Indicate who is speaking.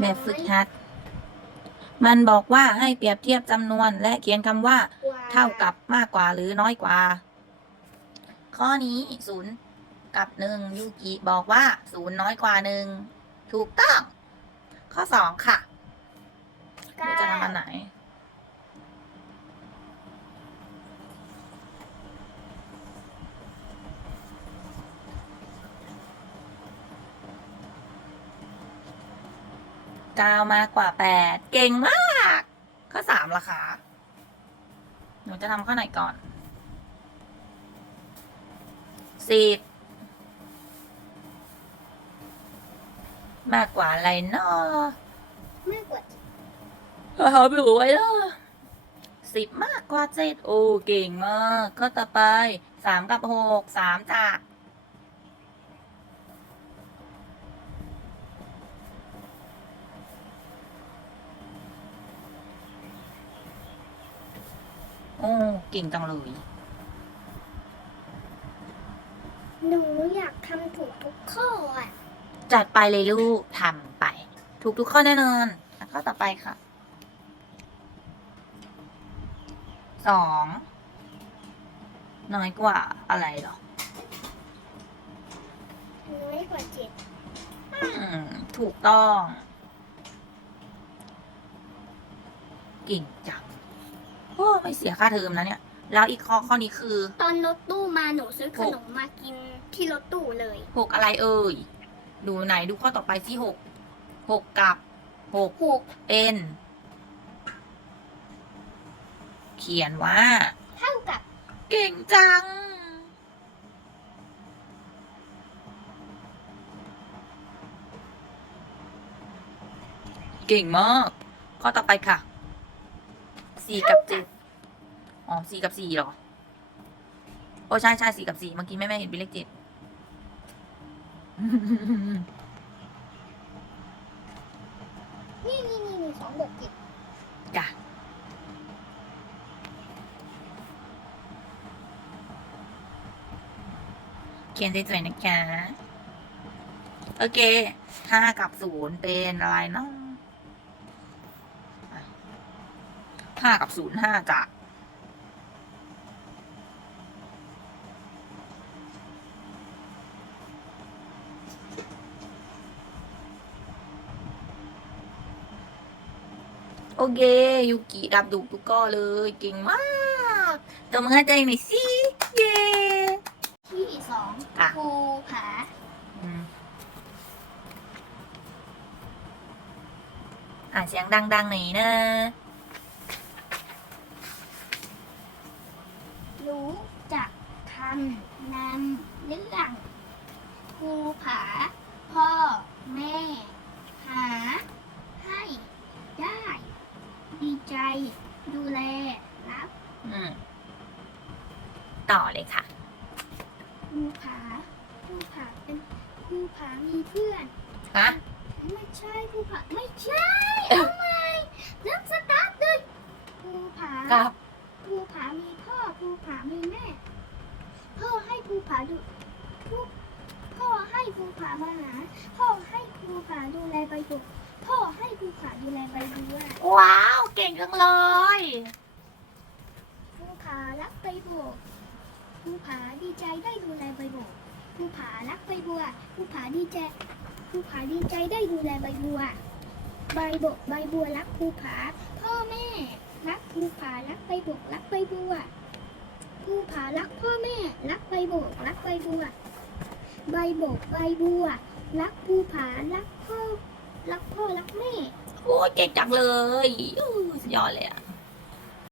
Speaker 1: แบบฝึกหัด มันบอกว่าให้เปรียบเทียบจำนวนและเขียนคำว่า เท่ากับมากกว่าหรือน้อยกว่า ข้อนี้ศูนย์กับหนึ่งยูกิบอกว่าศูนย์น้อยกว่าหนึ่งถูกต้อง ข้อสองค่ะหนูจะทำอันไหน เก้ามากกว่าแปดเก่งมากข้อสามล่ะคะหนูจะทำข้อไหนก่อนสิบมากกว่าอะไรเนาะ
Speaker 2: มากกว่า
Speaker 1: เอาไปไว้เด้อสิบมากกว่าเจ็ดโอ้เก่งมากข้อต่อไปสามกับหกสามจ้ะ โอ้เก่งจังเลย
Speaker 2: หนูอยากทำถูกทุกข้ออะ
Speaker 1: จัดไปเลยลูกทำไป ถูกทุกข้อแน่นอนอะข้อต่อไปค่ะสองน้อยกว่าอะไรเหรอ
Speaker 2: น้อยกว่าเจ็ด
Speaker 1: อืมถูกต้องเก่งจัง โอ้ไม่เสียค่าเทอมนะเนี่ย แล้วอีกข้อข้อนี้คือ
Speaker 2: ตอนรถตู้มาหนูซื้อขนมมากินที่รถตู้เลย
Speaker 1: หกอะไรเอ่ย ดูไหนดูข้อต่อไปที่หกหกกับหก
Speaker 2: หก
Speaker 1: เป็น เขียนว่า
Speaker 2: เท่ากับ
Speaker 1: เก่งจัง เก่งมาก ข้อต่อไปค่ะ สี่กับเจ็ดอ๋อสี่กับสี่เหรอ โอ้ใช่ใช่สี่กับสี่เมื่อกี้แม่แม่เห็นเป็นเลขเจ็ด
Speaker 2: นี่นี่นี่นี่สองบวกเจ็ด
Speaker 1: จ้ะเขียนสวยๆนะคะโอเคห้ากับศูนย์เป็นอะไรเนาะ ห้ากับศูนย์ห้าจ้ะโอเคยูกิดับดุทุกก้อเลยเก่งมากตบมือให้ใจหน่อยสิเย้
Speaker 2: ที่สอง
Speaker 1: ค่ะ
Speaker 2: ภูผา
Speaker 1: อืมอ่านเสียงดังๆหน่อยนะ
Speaker 2: รู้จักคำนำเรื่องภูผา พ่อแม่ หา ให้ได้ ดีใจ ดูแลรับ
Speaker 1: อืมต่อเลยค่ะ
Speaker 2: ภูผาภูผาเป็นภูผามีเพื่อน
Speaker 1: ฮะ
Speaker 2: ไม่ใช่ภูผาไม่ใช่เอาใหม่เริ่มสตาร์ทเลยภูผา
Speaker 1: กับ
Speaker 2: ภูผามีพ่อภูผามีแม่ พ่อให้ภูผา ดูภูพ่อให้ภูผามาหา พ่อให้ภูผาดูแลใบบุกพ่อให้ภูผาดูแลใบบัว
Speaker 1: ว้าว เก่งจังเลย
Speaker 2: ภูผารักใบบัวภูผาดีใจได้ดูแลใบบัวภูผารักใบบัวภูผาดีใจภูผาดีใจได้ดูแลใบบัว ใบบัวใบบัวรักภูผา พ่อแม่รักภูผารักใบบัวรักใบบัว ภูผารักพ่อแม่ รักใบโบก รักใบบัว ใบโบกใบบัว รักภูผารักพ่อ รักพ่อรักแม่
Speaker 1: โอ้ยเก่งจังเลยอู้สุดยอดเลยอะ